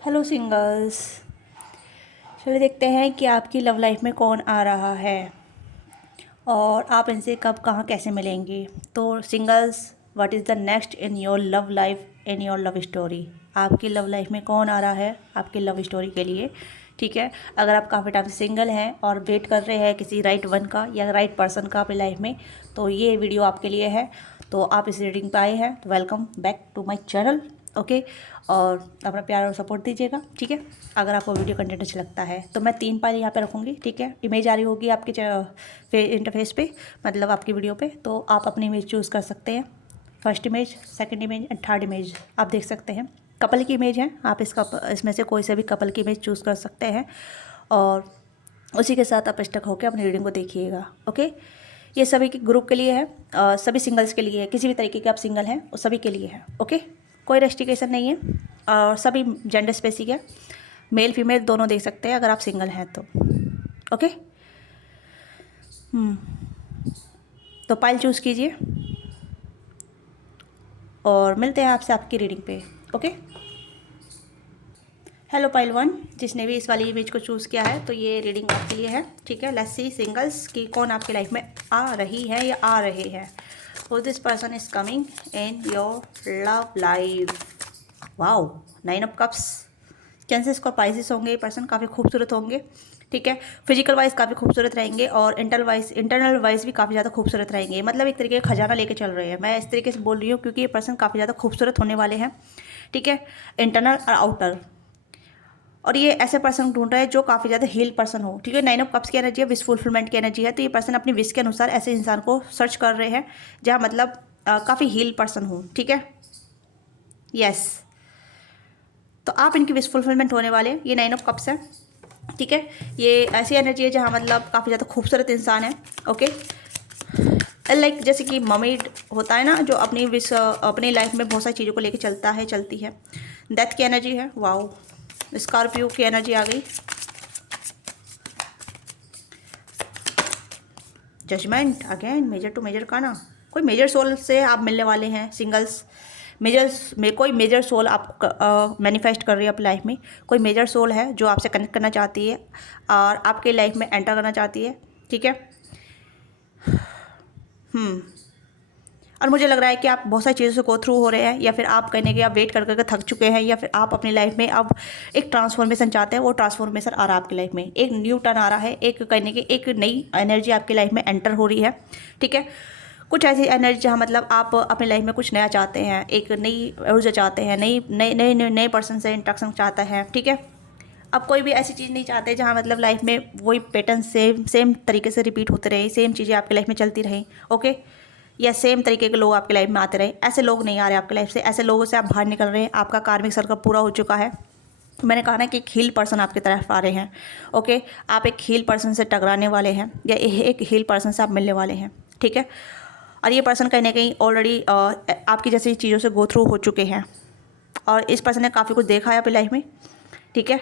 Hello singles. चलिए देखते हैं कि आपकी लव लाइफ में कौन आ रहा है और आप इनसे कब कहाँ कैसे मिलेंगे। तो singles, what is the next in your love life, in your love story. आपकी लव लाइफ में कौन आ रहा है आपकी लव स्टोरी के लिए। ठीक है, अगर आप काफ़ी टाइम से सिंगल हैं और वेट कर रहे हैं किसी राइट वन का या राइट पर्सन का अपनी लाइफ में, तो ये वीडियो आपके लिए है। तो आप इस रीडिंग पे आए हैं तो welcome back to my channel. Okay, और अपना प्यार और सपोर्ट दीजिएगा। ठीक है, अगर आपको वीडियो कंटेंट अच्छा लगता है तो मैं 3 फाइल यहाँ पे रखूँगी। ठीक है, इमेज आ रही होगी आपके इंटरफेस पे, मतलब आपकी वीडियो पे, तो आप अपनी इमेज चूज़ कर सकते हैं। First image, second image and third image आप देख सकते हैं। कपल की इमेज है, आप इसमें से कोई से भी कपल की इमेज चूज़ कर सकते हैं और उसी के साथ आप स्टक होकर अपनी रीडिंग को देखिएगा। ओके, ये सभी के ग्रुप के लिए है, सभी सिंगल्स के लिए है। किसी भी तरीके के आप सिंगल हैं वो सभी के लिए है। ओके, कोई रेस्ट्रिक्शन नहीं है और सभी जेंडर स्पेसिफिक है, मेल फीमेल दोनों देख सकते हैं अगर आप सिंगल हैं तो। ओके, तो पाइल चूज़ कीजिए और मिलते हैं आपसे आपकी रीडिंग पे। ओके, हेलो पाइल वन, जिसने भी इस वाली इमेज को चूज़ किया है तो ये रीडिंग आपके लिए है। ठीक है, लेट्स सी सिंगल्स की कौन आपकी लाइफ में आ रही है या आ रहे हैं। Who this person is coming in your love life. Wow, 9 of cups. Chances को पाइसिस होंगे, ये पर्सन काफ़ी खूबसूरत होंगे। ठीक है, फिजिकल वाइज काफ़ी खूबसूरत रहेंगे और इंटरनल वाइज भी काफ़ी ज़्यादा खूबसूरत रहेंगे। मतलब एक तरीके का खजाना लेके चल रहे हैं। मैं इस तरीके से बोल रही हूँ क्योंकि ये पर्सन काफ़ी ज़्यादा खूबसूरत होने वाले हैं। ठीक है, इंटरनल और आउटर। और ये ऐसे पर्सन ढूंढ रहे हैं जो काफ़ी ज़्यादा हील पर्सन हो। ठीक है, 9 ऑफ कप्स की एनर्जी है, विश फुलफिलमेंट की एनर्जी है। तो ये पर्सन अपनी विश के अनुसार ऐसे इंसान को सर्च कर रहे हैं जहाँ मतलब काफ़ी हील पर्सन हो। ठीक है, यस, तो आप इनकी विश फुलफिलमेंट होने वाले हैं। ये 9 ऑफ कप्स है। ठीक है, ये ऐसी एनर्जी है जहाँ मतलब काफ़ी ज़्यादा खूबसूरत इंसान है। ओके, लाइक जैसे कि मर्मेड होता है ना, जो अपनी विश अपनी लाइफ में बहुत सारी चीज़ों को लेके चलता है, चलती है। डेथ की एनर्जी है। वाओ, स्कॉर्पियो की एनर्जी आ गई। Judgement again, major to major का ना, कोई मेजर सोल से आप मिलने वाले हैं सिंगल्स। कोई मेजर सोल आप मैनिफेस्ट कर रही है अपनी लाइफ में। कोई मेजर सोल है जो आपसे कनेक्ट करना चाहती है और आपके लाइफ में एंटर करना चाहती है। ठीक है, और मुझे लग रहा है कि आप बहुत सारी चीज़ों से गो थ्रू हो रहे हैं, या फिर आप कहने के आप वेट कर करके थक चुके हैं, या फिर आप अपनी लाइफ में अब एक ट्रांसफॉर्मेशन चाहते हैं। वो ट्रांसफॉर्मेशन आ रहा है आपकी लाइफ में, एक न्यू टर्न आ रहा है, एक कहने की एक नई एनर्जी आपकी लाइफ में एंटर हो रही है। ठीक है, कुछ ऐसी एनर्जी जहाँ मतलब आप अपनी लाइफ में कुछ नया चाहते हैं, एक नई ऊर्जा चाहते हैं, नई नए नए नए नए पर्सन से इंट्रैक्शन चाहते हैं। ठीक है, अब कोई भी ऐसी चीज़ नहीं चाहते जहाँ मतलब लाइफ में वही पैटर्न सेम सेम तरीके से रिपीट होते रहे, सेम चीज़ें आपकी लाइफ में चलती रहीं। ओके, या सेम तरीके के लोग आपकी लाइफ में आते रहे। ऐसे लोग नहीं आ रहे आपकी लाइफ से, ऐसे लोगों से आप बाहर निकल रहे हैं। आपका कार्मिक सर्कल पूरा हो चुका है। मैंने कहा ना कि एक हील पर्सन आपकी तरफ आ रहे हैं। ओके, आप एक हील पर्सन से टकराने वाले हैं या एक हील पर्सन से आप मिलने वाले हैं। ठीक है, और ये पर्सन कहीं ना कहीं ऑलरेडी आपकी जैसी चीज़ों से गो थ्रू हो चुके हैं और इस पर्सन ने काफ़ी कुछ देखा है अपनी लाइफ में। ठीक है,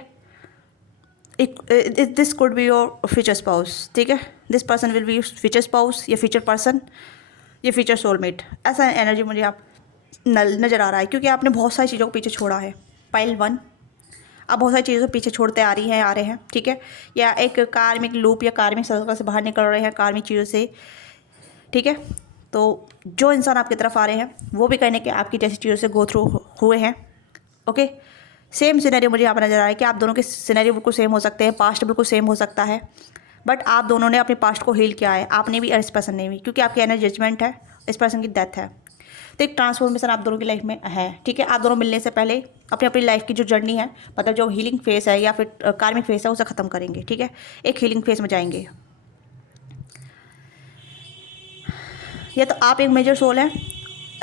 this could be your future spouse. ठीक है, this person will be future spouse या फ्यूचर पर्सन, ये फ्यूचर सोलमेट। ऐसा एनर्जी मुझे आप नज़र आ रहा है क्योंकि आपने बहुत सारी चीज़ों को पीछे छोड़ा है। पाइल वन, आप बहुत सारी चीज़ों को पीछे छोड़ते आ रहे हैं। ठीक है, या एक कार्मिक लूप या कार्मिक सर्कल से बाहर निकल रहे हैं, कार्मिक चीज़ों से। ठीक है, तो जो इंसान आपकी तरफ आ रहे हैं वो भी कहने के आपकी जैसी चीज़ों से गो थ्रू हुए हैं। ओके, सेम सिनेरियो मुझे यहाँ पर नज़र आ रहा है कि आप दोनों के सिनेरियो बिल्कुल सेम हो सकते हैं, पास्ट बिल्कुल सेम हो सकता है, बट आप दोनों ने अपने पास्ट को हील किया है। आपने भी और इस पर्सन ने भी, क्योंकि आपकी एनर्जी जजमेंट है, इस पर्सन की डेथ है। तो एक ट्रांसफॉर्मेशन आप दोनों की लाइफ में है। ठीक है, आप दोनों मिलने से पहले अपनी अपनी लाइफ की जो जर्नी है, मतलब जो हीलिंग फेस है या फिर कार्मिक फेस है, उसे ख़त्म करेंगे। ठीक है, एक हीलिंग फेस में जाएंगे। या तो आप एक मेजर सोल है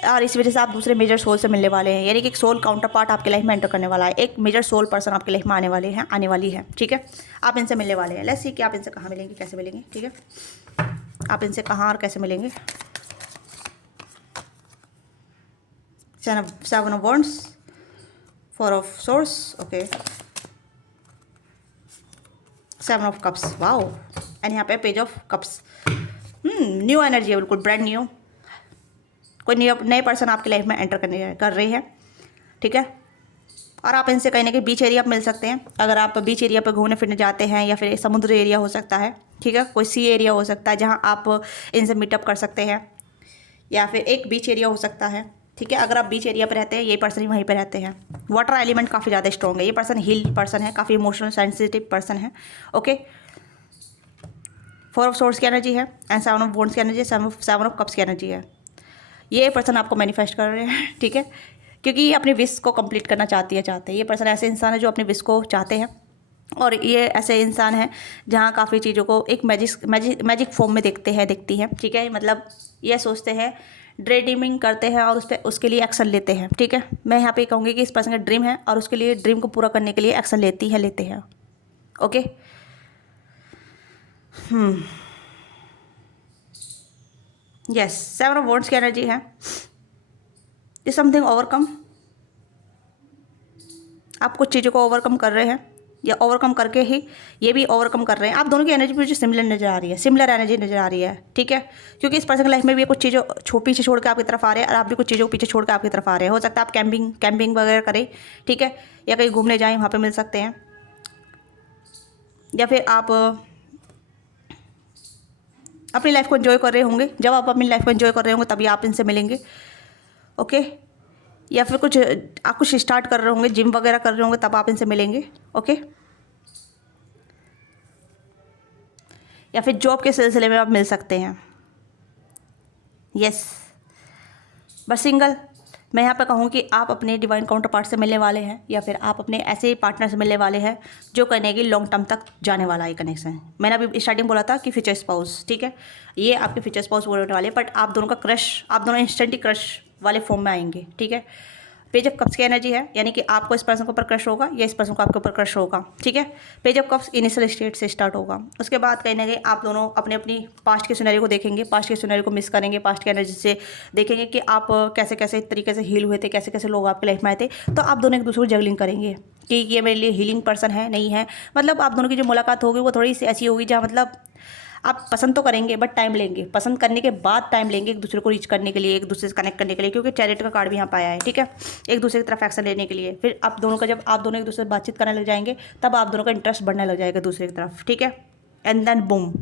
और इस वजह से आप दूसरे मेजर सोल से मिलने वाले हैं, यानी कि एक सोल काउंटर पार्ट आपके लाइफ में एंटर करने वाला है। एक मेजर सोल पर्सन आपके लाइफ में आने वाली है। ठीक है, आप इनसे मिलने वाले हैं। लेट्स सी कि आप इनसे कहाँ मिलेंगे, कैसे मिलेंगे। ठीक है, आप इनसे कहाँ और कैसे मिलेंगे। Seven of wands, four of source, okay, seven of cups, wow, and यहाँ पे page of cups. New energy है, बिल्कुल ब्रांड न्यू। कोई नए पर्सन आपकी लाइफ में एंटर कर रहे हैं। ठीक है, और आप इनसे कहीं ना कहीं बीच एरिया पर मिल सकते हैं। अगर आप बीच एरिया पर घूमने फिरने जाते हैं, या फिर समुद्र एरिया हो सकता है, ठीक है, कोई सी एरिया हो सकता है जहाँ आप इनसे मीटअप कर सकते हैं, या फिर एक बीच एरिया हो सकता है, ठीक है। अगर आप बीच एरिया पर रहते हैं, ये पर्सन ही वहीं पर रहते हैं। वाटर एलिमेंट काफ़ी ज़्यादा स्ट्रॉन्ग है, ये पर्सन हील पर्सन है, काफ़ी इमोशनल सेंसिटिव पर्सन है। ओके, 4 ऑफ सोर्ड्स की एनर्जी है एंड 7 ऑफ वॉन्ड्स की एनर्जी, 7 ऑफ कप्स की एनर्जी है। ये पर्सन आपको मैनिफेस्ट कर रहे हैं, ठीक है, क्योंकि ये अपनी विश को कंप्लीट करना चाहते हैं। ये पर्सन ऐसे इंसान है जो अपनी विश को चाहते हैं, और ये ऐसे इंसान है जहाँ काफ़ी चीज़ों को एक मैजिक फॉर्म में देखती हैं, ठीक है। मतलब ये सोचते हैं, ड्रे ड्रीमिंग करते हैं और उसके लिए एक्शन लेते हैं, ठीक है। मैं यहाँ पे कहूँगी कि इस पर्सन का ड्रीम है और उसके लिए ड्रीम को पूरा करने के लिए एक्शन लेते हैं। ओके, यस, 7 ऑफ वॉन्ड्स की एनर्जी है। इज समथिंग ओवरकम, आप कुछ चीज़ों को ओवरकम कर रहे हैं, या ओवरकम करके ही ये भी ओवरकम कर रहे हैं। आप दोनों की एनर्जी मुझे सिमिलर नज़र आ रही है, सिमिलर एनर्जी नज़र आ रही है, ठीक है। क्योंकि इस पर्सन की लाइफ में भी कुछ चीज़ों पीछे छोड़ के आपकी तरफ आ रहे हैं, और आप भी कुछ चीज़ों को पीछे छोड़ के आपकी तरफ आ रहे हैं। हो सकता है आप कैंपिंग वगैरह करें, ठीक है, या कहीं घूमने जाएँ, वहाँ पर मिल सकते हैं, या फिर आप अपनी लाइफ को एंजॉय कर रहे होंगे। जब आप अपनी लाइफ को एंजॉय कर रहे होंगे तभी आप इनसे मिलेंगे। ओके, या फिर आप कुछ स्टार्ट कर रहे होंगे, जिम वगैरह कर रहे होंगे, तब आप इनसे मिलेंगे। ओके, या फिर जॉब के सिलसिले में आप मिल सकते हैं। यस, बस सिंगल, मैं यहाँ पे कहूँ कि आप अपने डिवाइन काउंटर पार्ट से मिलने वाले हैं, या फिर आप अपने ऐसे पार्टनर से मिलने वाले हैं जो कहने की लॉन्ग टर्म तक जाने वाला है कनेक्शन। मैंने अभी स्टार्टिंग बोला था कि फ्यूचर स्पाउस, ठीक है, ये आपके फ्यूचर स्पाउस बोलने वाले, बट आप दोनों का क्रश, आप दोनों इंस्टेंटली क्रश वाले फॉर्म में आएंगे, ठीक है। पेज ऑफ कप्स की एनर्जी है, यानी कि आपको इस पर्सन के ऊपर क्रश होगा, या इस पर्सन को आपके ऊपर क्रश होगा, ठीक है। Page of cups initial state से स्टार्ट होगा। उसके बाद कहीं ना कहीं आप दोनों अपनी पास्ट के सिनेरियो को देखेंगे, पास्ट के सिनेरियो को मिस करेंगे, पास्ट की एनर्जी से देखेंगे कि आप कैसे कैसे तरीके से हील हुए थे, कैसे कैसे लोग आपकी लाइफ में आए थे। तो आप दोनों एक दूसरे को जगलिंग करेंगे कि ये मेरे लिए हीलिंग पर्सन है, नहीं है। मतलब आप दोनों की जो मुलाकात होगी वो थोड़ी सी ऐसी होगी जहाँ मतलब आप पसंद तो करेंगे बट टाइम लेंगे, पसंद करने के बाद टाइम लेंगे एक दूसरे को रीच करने के लिए, एक दूसरे से कनेक्ट करने के लिए, क्योंकि चैरिट का कार्ड भी यहाँ पे आया है, ठीक है, एक दूसरे की तरफ एक्शन लेने के लिए। फिर आप दोनों का, जब आप दोनों एक दूसरे से बातचीत करने लग जाएंगे, तब आप दोनों का इंटरेस्ट बढ़ने लग जाएगा दूसरे की तरफ, ठीक है। एंड देन बूम,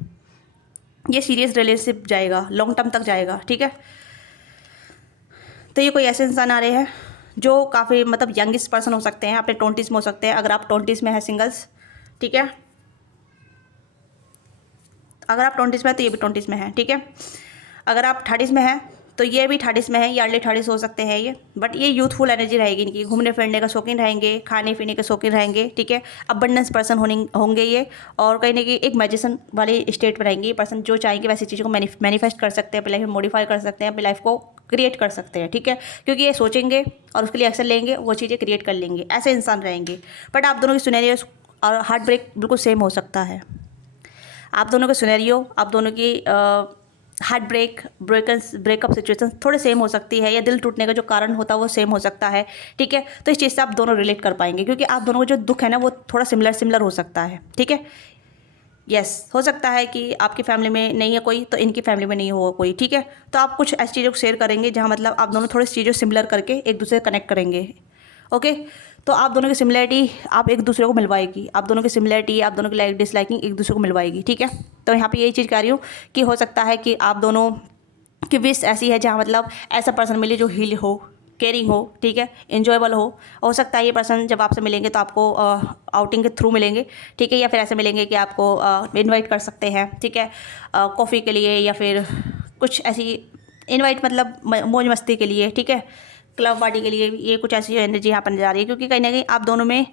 ये सीरियस रिलेशनशिप जाएगा, लॉन्ग टर्म तक जाएगा, ठीक है। तो ये कोई ऐसे इंसान आ रहे हैं जो काफ़ी मतलब यंगेस्ट पर्सन हो सकते हैं, अपने 20s में हो सकते हैं, अगर आप 20s में है सिंगल्स, ठीक है। अगर आप 20s में है तो ये भी 20s में है, ठीक है। अगर आप 30s में है तो ये भी 30s में है, ये अर्ली 30s हो सकते हैं ये, बट ये यूथफुल एनर्जी रहेगी इनकी, घूमने फिरने का शौकीन रहेंगे, खाने पीने के शौकीन रहेंगे, ठीक है। अबंडेंस पर्सन होंगे ये, और कहीं ना कहीं एक मैजिशियन वाली स्टेट में रहेंगे ये पर्सन, जो चाहेंगे वैसी चीज़ों को मैनिफेस्ट कर सकते हैं, अपनी लाइफ में मॉडिफाई कर सकते हैं, अपनी लाइफ को क्रिएट कर सकते हैं, ठीक है। क्योंकि ये सोचेंगे और उसके लिए एक्शन लेंगे, वो चीज़ें क्रिएट कर लेंगे, ऐसे इंसान रहेंगे। बट आप दोनों की सिनेरियोस और हार्ट ब्रेक बिल्कुल सेम हो सकता है। आप दोनों के सिनेरियो, आप दोनों की हार्ट ब्रेकअप सिचुएशन थोड़े सेम हो सकती है, या दिल टूटने का जो कारण होता है वो सेम हो सकता है, ठीक है। तो इस चीज़ से आप दोनों रिलेट कर पाएंगे, क्योंकि आप दोनों को जो दुख है ना वो थोड़ा सिमिलर हो सकता है, ठीक है। यस, हो सकता है कि आपकी फैमिली में नहीं है कोई, तो इनकी फैमिली में नहीं होगा कोई, ठीक है। तो आप कुछ ऐसी चीज़ों को शेयर करेंगे जहाँ मतलब आप दोनों थोड़ी चीज़ों सिमिलर करके एक दूसरे से कनेक्ट करेंगे। ओके, तो आप दोनों की सिमिलरिटी आप एक दूसरे को मिलवाएगी, आप दोनों की सिमिलरिटी, आप दोनों की लाइक डिसलाइकिंग एक दूसरे को मिलवाएगी, ठीक है। तो यहाँ पे यही चीज़ कह रही हूँ कि हो सकता है कि आप दोनों की विश ऐसी है जहाँ मतलब ऐसा पर्सन मिले जो हील हो, केयरिंग हो, ठीक है, इन्जॉयबल हो सकता है ये पर्सन जब आपसे मिलेंगे तो आपको आउटिंग के थ्रू मिलेंगे, ठीक है, या फिर ऐसे मिलेंगे कि आपको इनवाइट कर सकते हैं, ठीक है, कॉफ़ी के लिए, या फिर कुछ ऐसी इनवाइट मतलब मौज मस्ती के लिए, ठीक है, क्लब पार्टी के लिए। ये कुछ ऐसी एनर्जी यहाँ पर नजर आ रही है, क्योंकि कहीं ना कहीं आप दोनों में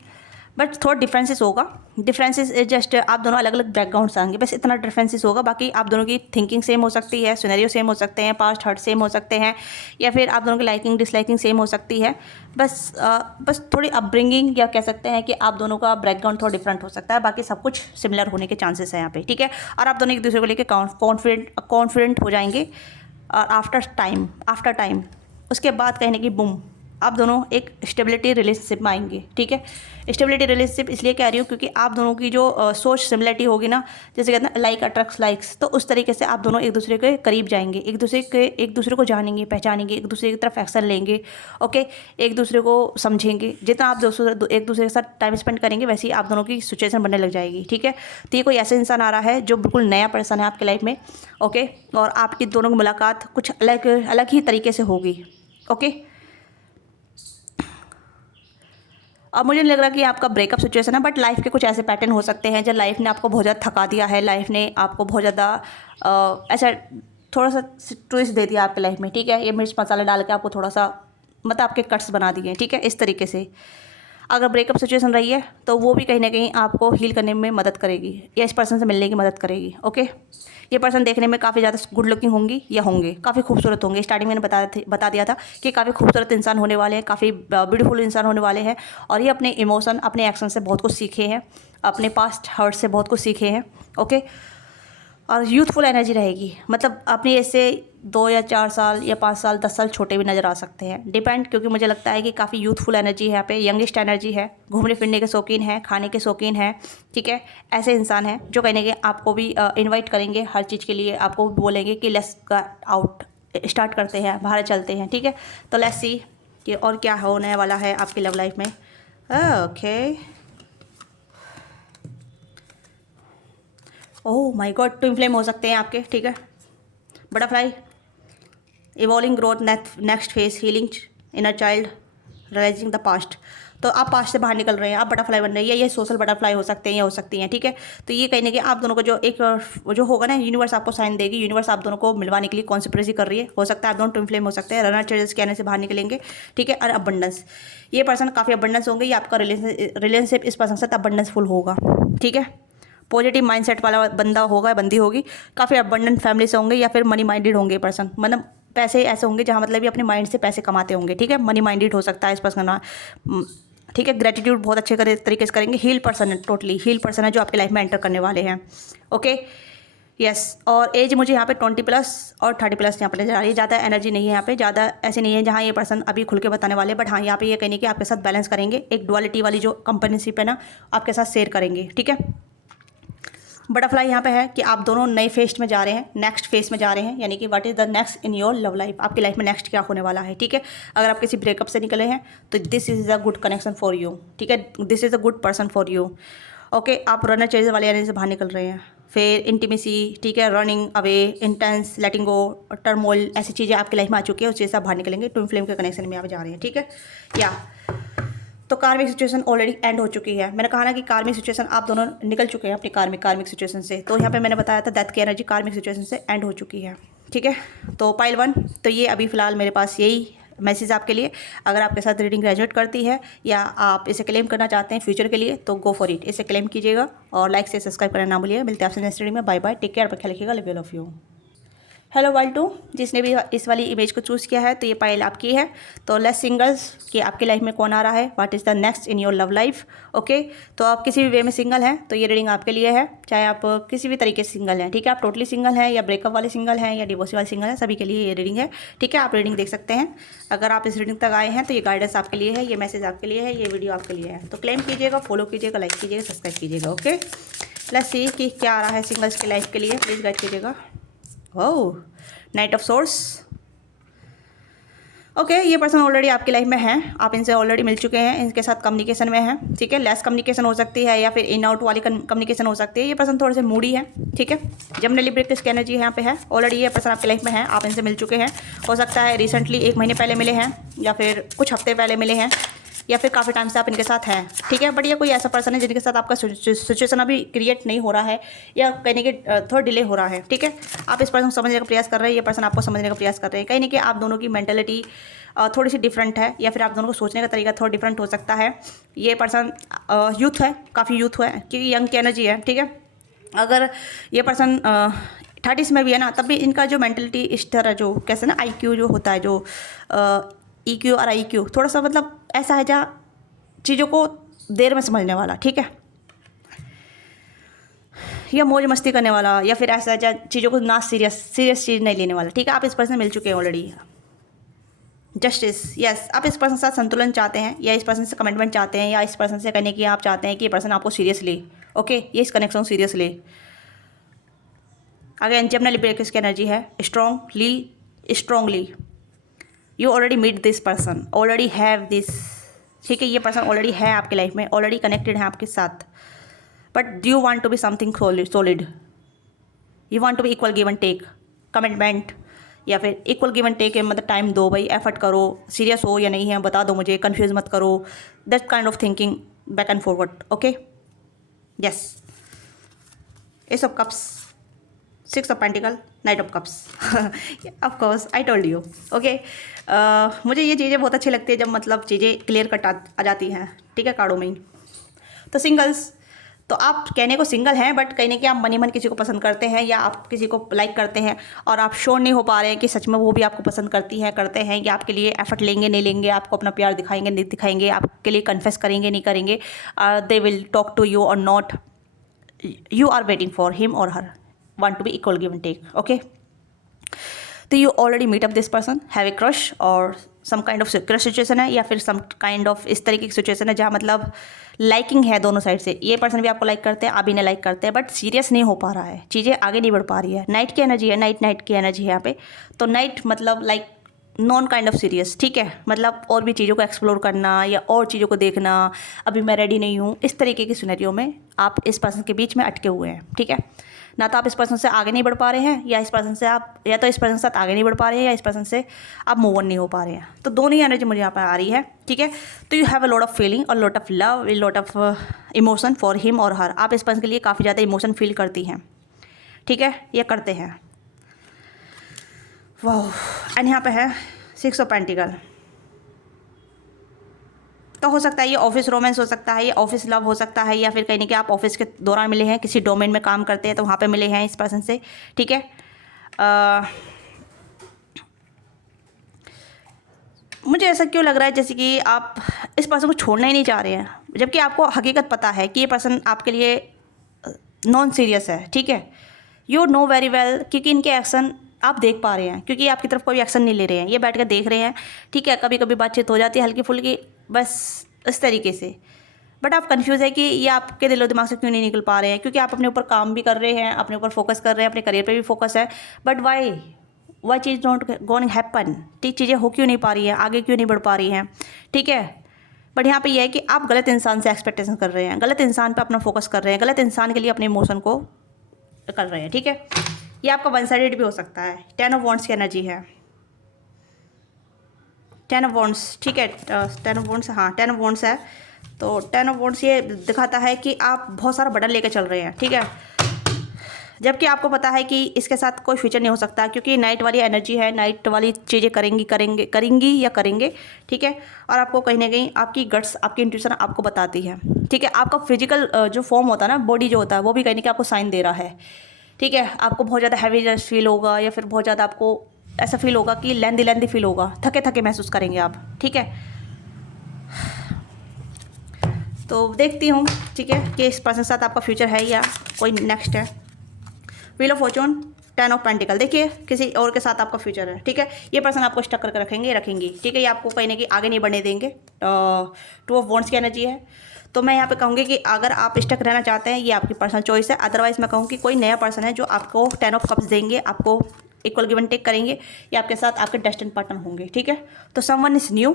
बट थोड़ा डिफरेंसेस होगा। डिफरेंसेस जस्ट आप दोनों अलग अलग बैकग्राउंड से आएंगे, बस इतना डिफरेंसेस होगा। बाकी आप दोनों की थिंकिंग सेम हो सकती है, सिनेरियो सेम हो सकते हैं, पास्ट हर्ट सेम हो सकते हैं, या फिर आप दोनों की लाइकिंग डिसलाइकिंग सेम हो सकती है। बस थोड़ी अपब्रिंगिंग, या कह सकते हैं कि आप दोनों का बैकग्राउंड थोड़ा डिफरेंट हो सकता है, बाकी सब कुछ सिमिलर होने के चांसेस हैं यहाँ पे, ठीक है। और आप दोनों एक दूसरे को लेकर कॉन्फिडेंट हो जाएंगे, और आफ्टर टाइम उसके बाद कहीं ना कहीं बूम, आप दोनों एक स्टेबिलिटी रिलेशनशिप में आएंगे, ठीक है। स्टेबिलिटी रिलेशनशिप इसलिए कह रही हूँ क्योंकि आप दोनों की जो सोच सिमिलरिटी होगी ना, जैसे कहते हैं लाइक अट्रैक्ट्स लाइक्स, तो उस तरीके से आप दोनों एक दूसरे के करीब जाएंगे, एक दूसरे को जानेंगे, पहचानेंगे, एक दूसरे की तरफ एक्शन लेंगे, ओके, एक दूसरे को समझेंगे। जितना आप दोस्तों एक दूसरे के साथ टाइम स्पेंड करेंगे वैसे ही आप दोनों की सिचुएशन बनने लग जाएगी, ठीक है। तो ये कोई ऐसा इंसान आ रहा है जो बिल्कुल नया पर्सन है आपकी लाइफ में, ओके, और आपकी दोनों की मुलाकात कुछ अलग अलग ही तरीके से होगी, ओके। अब मुझे नहीं लग रहा कि आपका ब्रेकअप सिचुएशन है, बट लाइफ के कुछ ऐसे पैटर्न हो सकते हैं जब लाइफ ने आपको बहुत ज़्यादा थका दिया है, लाइफ ने आपको बहुत ज़्यादा ऐसा थोड़ा सा ट्विस्ट दे दिया आपकी लाइफ में, ठीक है। ये मिर्च मसाला डाल के आपको थोड़ा सा मतलब आपके कट्स बना दिए, ठीक है, इस तरीके से। अगर ब्रेकअप सिचुएशन रही है तो वो भी कहीं ना कहीं आपको हील करने में मदद करेगी या इस पर्सन से मिलने की मदद करेगी, ओके। ये पर्सन देखने में काफ़ी ज़्यादा गुड लुकिंग होंगी या होंगे, काफ़ी खूबसूरत होंगे। स्टार्टिंग में मैंने बता दिया था कि काफ़ी खूबसूरत इंसान होने वाले हैं, काफ़ी ब्यूटीफुल इंसान होने वाले हैं, और ये अपने इमोशन, अपने एक्शन से बहुत कुछ सीखे हैं, अपने पास्ट हर्ट से बहुत कुछ सीखे हैं, ओके। और यूथफुल एनर्जी रहेगी, मतलब अपनी ऐसे 2 या 4 साल या 5 साल 10 साल छोटे भी नज़र आ सकते हैं, डिपेंड, क्योंकि मुझे लगता है कि काफ़ी यूथफुल एनर्जी है यहाँ पे, यंगेस्ट एनर्जी है, घूमने फिरने के शौकीन है, खाने के शौकीन है, ठीक है। ऐसे इंसान हैं जो कहीं ना कहीं आपको भी इनवाइट करेंगे हर चीज़ के लिए, आपको भी बोलेंगे कि लेट्स आउट, स्टार्ट करते हैं, बाहर चलते हैं, ठीक है। तो लेट्स सी कि और क्या होने वाला है आपकी लव लाइफ में, okay. Oh my god, twin flame हो सकते हैं आपके, ठीक है। Butterfly, evolving growth, next phase, healing inner child, realising the past. तो आप पास्ट से बाहर निकल रहे हैं, आप बटरफ्लाई बन रही है, ये सोशल बटरफ्लाई हो सकते हैं या हो सकती हैं, ठीक है। तो ये कहीं ना कहीं आप दोनों को जो एक जो होगा ना, यूनिवर्स आपको साइन देगी, यूनिवर्स आप दोनों को मिलवाने के लिए कॉन्स्पिरेसी कर रही है, हो सकता है आप दोनों ट्विन फ्लेम हो सकते हैं, रनर चार्जेस के आने से बाहर निकलेंगे, ठीक है। और अबंडेंस, ये पर्सन काफ़ी अबंडेंस होंगे, ये आपका रिलेशनशिप इस पर्सन से अबंडेंस फुल होगा, ठीक है। पॉजिटिव माइंडसेट वाला बंदा होगा, बंदी होगी, काफ़ी अबंडेंट फैमिली से होंगे या फिर मनी माइंडेड होंगे पर्सन, मतलब पैसे ऐसे होंगे जहाँ मतलब ये अपने माइंड से पैसे कमाते होंगे, ठीक है। मनी माइंडेड हो सकता है इस पर्सन का, ठीक है। ग्रेटिट्यूड बहुत अच्छे तरीके से करेंगे, हील पर्सन है, टोटली हील पर्सन है जो आपकी लाइफ में एंटर करने वाले हैं, ओके, यस। और एज मुझे यहाँ पे 20+ और 30+ यहाँ पर नजर आ रही है, ज़्यादा एनर्जी नहीं है यहाँ पे, ज़्यादा ऐसे नहीं है जहाँ ये पर्सन अभी खुल के बताने वाले, बट हाँ यहाँ पे ये कहने की आपके साथ बैलेंस करेंगे, एक डुअलिटी वाली जो कंपनीशिप है ना आपके साथ शेयर करेंगे, ठीक है। बटरफ्लाई यहाँ पे है कि आप दोनों नए फेज में जा रहे हैं, नेक्स्ट फेज में जा रहे हैं, यानी कि what is the next in your love life, आपकी लाइफ में नेक्स्ट क्या होने वाला है, ठीक है। अगर आप किसी ब्रेकअप से निकले हैं तो this is a good connection for you, ठीक है, this is a good person for you, okay. आप रनर चेज वाले एनर्जी से बाहर निकल रहे हैं, फिर इंटीमेसी, ठीक है, रनिंग अवे, इंटेंस, लेटिंग गो, टर्मोइल, ऐसी चीज़ें आपकी लाइफ में आ चुकी है, उस चीज़ से आप बाहर निकलेंगे, ट्विन फ्लेम के कनेक्शन में आप जा रहे हैं, ठीक है, या। तो कार्मिक सिचुएशन ऑलरेडी एंड हो चुकी है, मैंने कहा ना कि कार्मिक सिचुएशन आप दोनों निकल चुके हैं अपनी कार्मिक सिचुएशन से, तो यहाँ पे मैंने बताया था डेथ की एनर्जी कार्मिक सिचुएशन से एंड हो चुकी है, ठीक है। तो पाइल 1, तो ये अभी फ़िलहाल मेरे पास यही मैसेज आपके लिए। अगर आपके साथ रीडिंग ग्रेजुएट करती है या आप इसे क्लेम करना चाहते हैं फ्यूचर के लिए तो गो फॉर इट, इसे क्लेम कीजिएगा और लाइक से सब्सक्राइब करना ना भूलिए। मिलते हैं आपसे नेक्स्ट रीडिंग में, बाय बाय, टेक केयर, पर ख्याल रखिएगा, love you, love you. Hello world 2, जिसने भी इस वाली इमेज को चूज़ किया है तो ये पाइल आपकी है। तो लेस सिंगल्स कि आपकी लाइफ में कौन आ रहा है, what is the next in your love life, okay. तो आप किसी भी वे में सिंगल हैं तो ये रीडिंग आपके लिए है, चाहे आप किसी भी तरीके से सिंगल हैं, ठीक है। आप टोटली सिंगल हैं या ब्रेकअप वाले सिंगल हैं या डिवोर्स वाले सिंगल हैं, सभी के लिए ये रीडिंग है, ठीक है। आप रीडिंग देख सकते हैं। अगर आप इस रीडिंग तक आए हैं तो ये गाइडेंस आपके लिए है, ये मैसेज आपके लिए है, ये वीडियो आपके लिए है। तो क्लेम कीजिएगा, फॉलो कीजिएगा, लाइक कीजिएगा, सब्सक्राइब कीजिएगा, ओके। लेट्स सी कि क्या आ रहा है सिंगल्स की लाइफ के लिए, प्लीज़ गाइड कीजिएगा। ओह, नाइट ऑफ सोर्स, ओके। ये पर्सन ऑलरेडी आपकी लाइफ में है, आप इनसे ऑलरेडी मिल चुके हैं, इनके साथ कम्युनिकेशन में है, ठीक है। लेस कम्युनिकेशन हो सकती है या फिर इन आउट वाली कम्युनिकेशन हो सकती है। ये पर्सन थोड़े से मूडी है, ठीक है। जनरली ब्रेक की एनर्जी यहाँ पे है, ऑलरेडी ये पर्सन आपकी लाइफ में है, आप इनसे मिल चुके हैं, हो सकता है रिसेंटली 1 महीने पहले मिले हैं या फिर कुछ हफ्ते पहले मिले हैं या फिर काफ़ी टाइम से आप इनके साथ हैं, ठीक है। बट ये कोई ऐसा पर्सन है जिनके साथ आपका सिचुएशन अभी क्रिएट नहीं हो रहा है या कहने के थोड़ा डिले हो रहा है, ठीक है। आप इस पर्सन को समझने का प्रयास कर रहे हैं, ये पर्सन आपको समझने का प्रयास कर रहे हैं, कहीं ना कहीं आप दोनों की मेंटलिटी थोड़ी सी डिफरेंट है या फिर आप दोनों को सोचने का तरीका थोड़ा डिफरेंट हो सकता है। ये पर्सन यूथ है, काफ़ी यूथ है क्योंकि यंग की एनर्जी है, ठीक है। अगर ये पर्सन 30s में भी है ना तब भी इनका जो मेंटलिटी इस तरह जो कैसे ना IQ जो होता है, जो EQ और IQ थोड़ा सा मतलब ऐसा है जहाँ चीज़ों को देर में समझने वाला, ठीक है, या मौज मस्ती करने वाला, या फिर ऐसा है जहाँ चीज़ों को ना सीरियस चीज़ नहीं लेने वाला, ठीक है। आप इस पर्सन से मिल चुके हैं ऑलरेडी, जस्टिस, यस, आप इस पर्सन के साथ संतुलन चाहते हैं, या इस पर्सन से कमिटमेंट चाहते हैं, या इस पर्सन से कहने की आप चाहते हैं कि ये पर्सन आपको सीरियस ले। ओके, ये इस कनेक्शन को सीरियस ले। अगेन जेमिनी लिब्रा किसकी एनर्जी है? Strongly you already meet this person, already have this, ठीक है, ये पर्सन ऑलरेडी है आपकी लाइफ में, ऑलरेडी कनेक्टेड है आपके साथ, but you want to be something solid, you want to be equal give and take, commitment, या फिर इक्वल गिव एंड टेक, मतलब टाइम दो भाई, एफर्ट करो, सीरियस हो या नहीं है बता दो मुझे, कन्फ्यूज मत करो, that kind of thinking back and forward. Okay, yes, S of cups, 6 of pentacle, night of cups, of course I told you. Okay, मुझे ये चीज़ें बहुत अच्छी लगती है जब मतलब चीज़ें क्लियर कट आ जाती हैं, ठीक है, कार्डों में ही। तो सिंगल्स, तो आप कहने को सिंगल हैं, बट कहने कि आप मनी मन किसी को पसंद करते हैं, या आप किसी को लाइक करते हैं और आप श्योर नहीं हो पा रहे हैं कि सच में वो भी आपको पसंद करती हैं, करते हैं, या आपके लिए एफर्ट लेंगे नहीं लेंगे, आपको अपना प्यार दिखाएंगे नहीं दिखाएंगे, आपके लिए कन्फेस करेंगे नहीं करेंगे, they will talk to you or not, you are waiting for him or her, want to be equal give and take. Okay, तो you already meet up this person, have a crush or some kind of crush situation है, या फिर सम kind of इस तरीके की situation है जहाँ मतलब लाइकिंग है दोनों साइड से, ये पर्सन भी आपको लाइक करते हैं, आप इन्हें लाइक करते हैं, बट सीरियस नहीं हो पा रहा है, चीज़ें आगे नहीं बढ़ पा रही है। नाइट की एनर्जी है, नाइट की एनर्जी है यहाँ पे, तो नाइट मतलब like non kind of serious, ठीक है, मतलब और भी चीज़ों को एक्सप्लोर करना या और चीज़ों को देखना, अभी मैं रेडी नहीं हूँ, इस तरीके की सिनेरियो में आप इस पर्सन के बीच में अटके हुए हैं, ठीक है, ना तो आप इस पर्सन से आगे नहीं बढ़ पा रहे हैं, या इस पर्सन से आप, या तो इस पर्सन के साथ आगे नहीं बढ़ पा रहे हैं, या इस पर्सन से आप मूव ऑन नहीं हो पा रहे हैं। तो दोनों ही एनर्जी मुझे यहाँ पर आ रही है, ठीक है। तो you have a lot of feeling और lot of love, lot of emotion for him or her, आप इस पर्सन के लिए काफ़ी ज़्यादा इमोशन फील करती हैं, ठीक है, ये करते हैं। वाह, एंड यहाँ पे है 6 ऑफ पेंटिकल। तो हो सकता है ये ऑफिस रोमांस हो सकता है, ये ऑफिस लव हो सकता है, या फिर कहीं नहीं कि आप ऑफिस के दौरान मिले हैं, किसी डोमेन में काम करते हैं तो वहाँ पे मिले हैं इस पर्सन से, ठीक है। मुझे ऐसा क्यों लग रहा है जैसे कि आप इस पर्सन को छोड़ना ही नहीं चाह रहे हैं, जबकि आपको हकीकत पता है कि ये पर्सन आपके लिए नॉन सीरियस है, ठीक है। यू नो वेरी वेल, क्योंकि इनके एक्शन आप देख पा रहे हैं, क्योंकि आपकी तरफ कोई एक्शन नहीं ले रहे हैं, ये बैठ कर देख रहे हैं, ठीक है। कभी कभी बातचीत हो जाती है हल्की फुल्की, बस इस तरीके से, बट आप कंफ्यूज है कि ये आपके दिलो दिमाग से क्यों नहीं निकल पा रहे हैं, क्योंकि आप अपने ऊपर काम भी कर रहे हैं, अपने ऊपर फोकस कर रहे हैं, अपने करियर पे भी फोकस है, but why cheese not going happen, ठीक, चीज़ें हो क्यों नहीं पा रही हैं, आगे क्यों नहीं बढ़ पा रही हैं, ठीक है। बट यहाँ पे ये है कि आप गलत इंसान से एक्सपेक्टेशन कर रहे हैं, गलत इंसान पे अपना फोकस कर रहे हैं, गलत इंसान के लिए अपने इमोशन को कर रहे हैं, ठीक है। ये आपका वन साइडेड भी हो सकता है। 10 ऑफ वॉन्ड्स की एनर्जी है, 10 ऑफ वॉन्ड्स, ठीक है, 10 ऑफ वॉन्ड्स, हाँ 10 ऑफ वॉन्ड्स है। तो 10 ऑफ वॉन्ड्स ये दिखाता है कि आप बहुत सारा बर्डन लेकर चल रहे हैं, ठीक है, जबकि आपको पता है कि इसके साथ कोई फ्यूचर नहीं हो सकता, क्योंकि नाइट वाली एनर्जी है, नाइट वाली चीज़ें करेंगी या करेंगे, ठीक है। और आपको कहीं ना कहीं आपकी गट्स, आपकी इंट्यूशन आपको बताती है, ठीक है। आपका फिजिकल जो फॉर्म होता है ना, बॉडी जो होता है, वो भी कहीं ना कहीं आपको साइन दे रहा है, ठीक है। आपको बहुत ज़्यादा हैवीनेस फील होगा, या फिर बहुत ज़्यादा आपको ऐसा फील होगा कि लेंदी फील होगा, थके थके महसूस करेंगे आप, ठीक है। तो देखती हूँ, ठीक है, कि इस पर्सन के साथ आपका फ्यूचर है या कोई नेक्स्ट है। Wheel of Fortune, 10 of pentacle, देखिए किसी और के साथ आपका फ्यूचर है, ठीक है। ये पर्सन आपको स्टक करके रखेंगी, ठीक है, ये आपको कहीं ना कहीं आगे नहीं बढ़ने देंगे। 2 ऑफ वॉन्ड्स की एनर्जी है। तो मैं यहाँ पे कहूँगी कि अगर आप स्टक रहना चाहते हैं, ये आपकी पर्सनल चॉइस है, अदरवाइज मैं कहूँ कि कोई नया पर्सन है जो आपको 10 ऑफ कप्स देंगे, आपको इक्वल गिव एंड टेक करेंगे, या आपके साथ आपके डेस्टिनी पार्टनर होंगे, ठीक है। तो someone is new,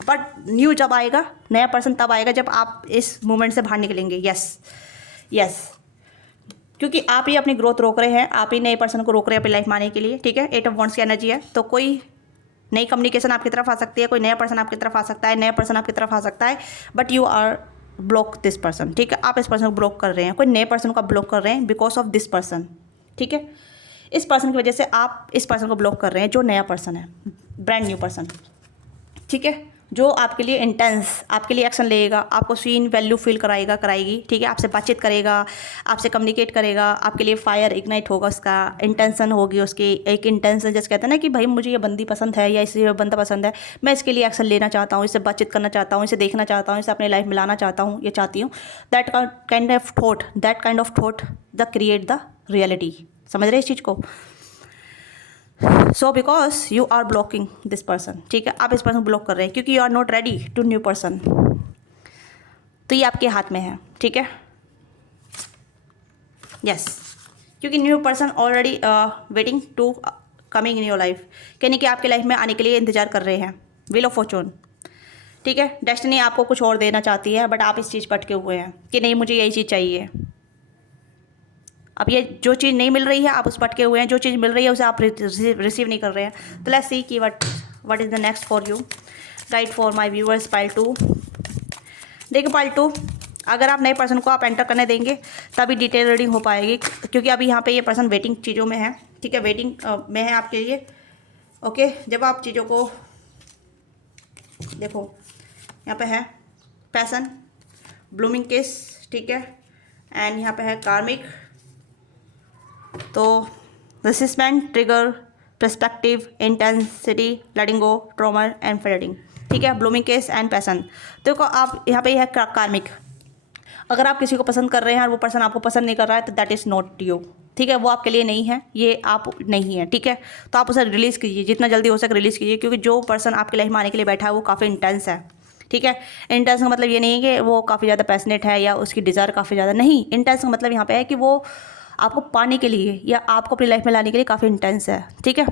but new जब आएगा, नया पर्सन तब आएगा जब आप इस मूवमेंट से बाहर निकलेंगे। यस, क्योंकि आप ही अपनी ग्रोथ रोक रहे हैं, आप ही नए पर्सन को रोक रहे हैं अपनी लाइफ में आने के लिए, ठीक है। 8 ऑफ वॉन्ड्स की एनर्जी है। तो कोई नई कम्युनिकेशन आपकी तरफ आ सकती है, कोई नया पर्सन आपकी तरफ आ सकता है, नया पर्सन आपकी तरफ आ सकता है, but you R block this person, ठीक है। आप इस पर्सन को ब्लॉक कर रहे हैं, कोई नए पर्सन को आप ब्लॉक कर रहे हैं बिकॉज ऑफ दिस पर्सन, ठीक है। इस पर्सन की वजह से आप इस पर्सन को ब्लॉक कर रहे हैं, जो नया पर्सन है, ब्रांड न्यू पर्सन, ठीक है, जो आपके लिए इंटेंस, आपके लिए एक्शन लेगा, आपको सीन वैल्यू फील कराएगी, ठीक है, आपसे बातचीत करेगा, आपसे कम्युनिकेट करेगा, आपके लिए फायर इग्नाइट होगा, उसका इंटेंशन होगी, उसकी एक इंटेंशन, जैसे कहते हैं ना कि भाई मुझे ये बंदी पसंद है या इसे बंदा पसंद है, मैं इसके लिए एक्शन लेना चाहता हूँ, इससे बातचीत करना चाहता हूँ, इसे देखना चाहता हूँ, इसे अपनी लाइफ में लाना चाहता हूँ, ये चाहती हूँ। That kind of thought the create the reality. समझ रहे इस चीज़ को? So because you are blocking this person, ठीक है, आप इस पर्सन को ब्लॉक कर रहे हैं क्योंकि you are not ready to new person. तो ये आपके हाथ में है, ठीक है, यस, क्योंकि new person already waiting to coming in your life, यानी कि आपके लाइफ में आने के लिए इंतजार कर रहे हैं। व्हील ऑफ फॉर्चून, ठीक है, डेस्टिनी आपको कुछ और देना चाहती है, बट आप इस चीज़ पर अटके हुए हैं कि नहीं मुझे यही चीज़ चाहिए। अब ये जो चीज़ नहीं मिल रही है आप उस पर अटके हुए हैं, जो चीज़ मिल रही है उसे आप रिसीव नहीं कर रहे हैं। तो लेट्स सी कि what is the next for you, guide for my viewers pile 2। देखिए पाइल 2, अगर आप नए पर्सन को आप एंटर करने देंगे तभी डिटेल रीडिंग हो पाएगी, क्योंकि अभी यहाँ पे ये पर्सन वेटिंग चीज़ों में है, ठीक है, वेटिंग में है आपके लिए। ओके, जब आप चीज़ों को देखो, यहाँ पे है पैसन, ब्लूमिंग किस, ठीक है, एंड यहाँ पे है कार्मिक। तो resistant, trigger, perspective, intensity, letting go, trauma and fading, ठीक है, ब्लूमिंग केस एंड पैसन। तो आप यहाँ पे है कार्मिक। अगर आप किसी को पसंद कर रहे हैं और वो पर्सन आपको पसंद नहीं कर रहा है तो दैट इज़ नॉट यू, ठीक है, वो आपके लिए नहीं है, ये आप नहीं है, ठीक है। तो आप उसे रिलीज़ कीजिए, जितना जल्दी हो सके रिलीज़ कीजिए, क्योंकि जो पर्सन आपकी लाइफ में आने के लिए बैठा है वो काफ़ी इंटेंस है, ठीक है। इंटेंस का मतलब ये नहीं है कि वो काफ़ी ज़्यादा पैशनेट है या उसकी डिज़ायर काफ़ी ज़्यादा, नहीं, इंटेंस का मतलब यहाँ पे है कि वो आपको पाने के लिए या आपको अपनी लाइफ में लाने के लिए काफ़ी इंटेंस है, ठीक है।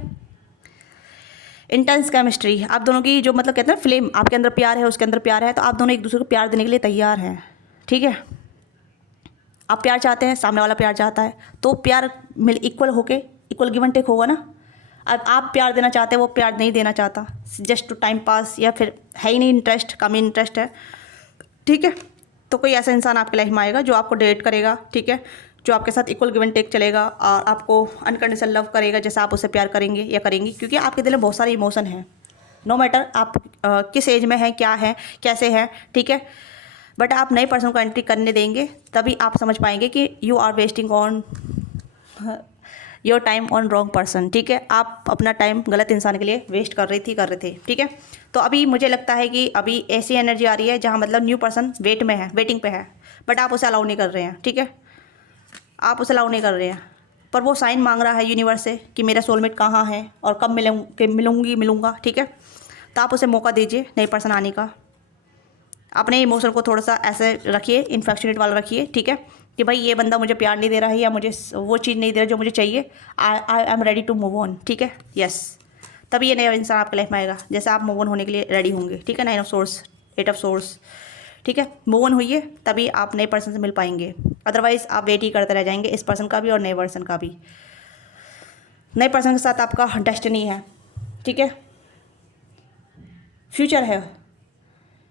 इंटेंस केमिस्ट्री, आप दोनों की जो मतलब कहते हैं फ्लेम, आपके अंदर प्यार है उसके अंदर प्यार है, तो आप दोनों एक दूसरे को प्यार देने के लिए तैयार हैं, ठीक है। आप प्यार चाहते हैं, सामने वाला प्यार चाहता है, तो प्यार मिल इक्वल होके इक्वल गिव एंड टेक होगा ना। अब आप प्यार देना चाहते हैं, वो प्यार नहीं देना चाहता, जस्ट टू टाइम पास, या फिर है ही नहीं इंटरेस्ट, कम इंटरेस्ट है, ठीक है। तो कोई ऐसा इंसान आपकी लाइफ में आएगा जो आपको डेट करेगा, ठीक है, जो आपके साथ इक्वल गिव एंड टेक चलेगा और आपको अनकंडीशनल लव करेगा, जैसा आप उससे प्यार करेंगे या करेंगी, क्योंकि आपके दिल में बहुत सारे इमोशन हैं, नो मैटर आप किस एज में हैं, क्या है, कैसे हैं, ठीक है। बट आप नए पर्सन को एंट्री करने देंगे तभी आप समझ पाएंगे कि you are wasting on your time on wrong person, ठीक है। आप अपना टाइम गलत इंसान के लिए वेस्ट कर रहे थे, ठीक है। तो अभी मुझे लगता है कि अभी ऐसी एनर्जी आ रही है जहाँ मतलब न्यू पर्सन वेट में है, वेटिंग पे है, बट आप उसे अलाउ नहीं कर रहे हैं, ठीक है, आप उसे अलाउ नहीं कर रहे हैं। पर वो साइन मांग रहा है यूनिवर्स से कि मेरा सोलमेट कहाँ है और कब मिलूँगा, ठीक है। तो आप उसे मौका दीजिए नए पर्सन आने का। अपने इमोशन को थोड़ा सा ऐसे रखिए, इन्फेक्शनेट वाला रखिए, ठीक है, कि भाई ये बंदा मुझे प्यार नहीं दे रहा है या मुझे वो चीज़ नहीं दे रहा जो मुझे चाहिए, I am ready to move on, ठीक है, यस। तभी ये नया इंसान आपके लाइफ में आएगा, जैसे आप मूव ऑन होने के लिए रेडी होंगे, ठीक है। 9 ऑफ सोर्स, 8 ऑफ सोर्स, ठीक है, मूव ऑन होइए तभी आप नए पर्सन से मिल पाएंगे, अदरवाइज़ आप वेट ही करते रह जाएंगे, इस पर्सन का भी और नए पर्सन का भी। नए पर्सन के साथ आपका डेस्टिनी है, ठीक है, फ्यूचर है,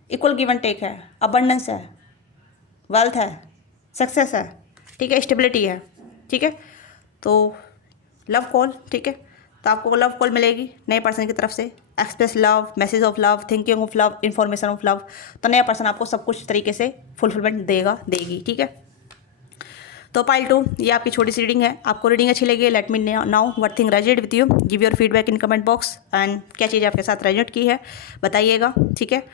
इक्वल गिव एंड टेक है, अबंडेंस है, वेल्थ है, सक्सेस है, ठीक है, स्टेबिलिटी है, ठीक है। तो लव कॉल, ठीक है, तो आपको लव कॉल मिलेगी नए पर्सन की तरफ से, express love, message of love, thinking of love, information of love. तो नया पर्सन आपको सब कुछ तरीके से फुलफिलमेंट देगी, ठीक है। तो पाइल 2, ये आपकी छोटी सी रीडिंग है। आपको रीडिंग अच्छी लगी, late me know what thing resonate with you, give your feedback in comment box, and क्या चीज़ आपके साथ रेजोनेट की है बताइएगा, ठीक है।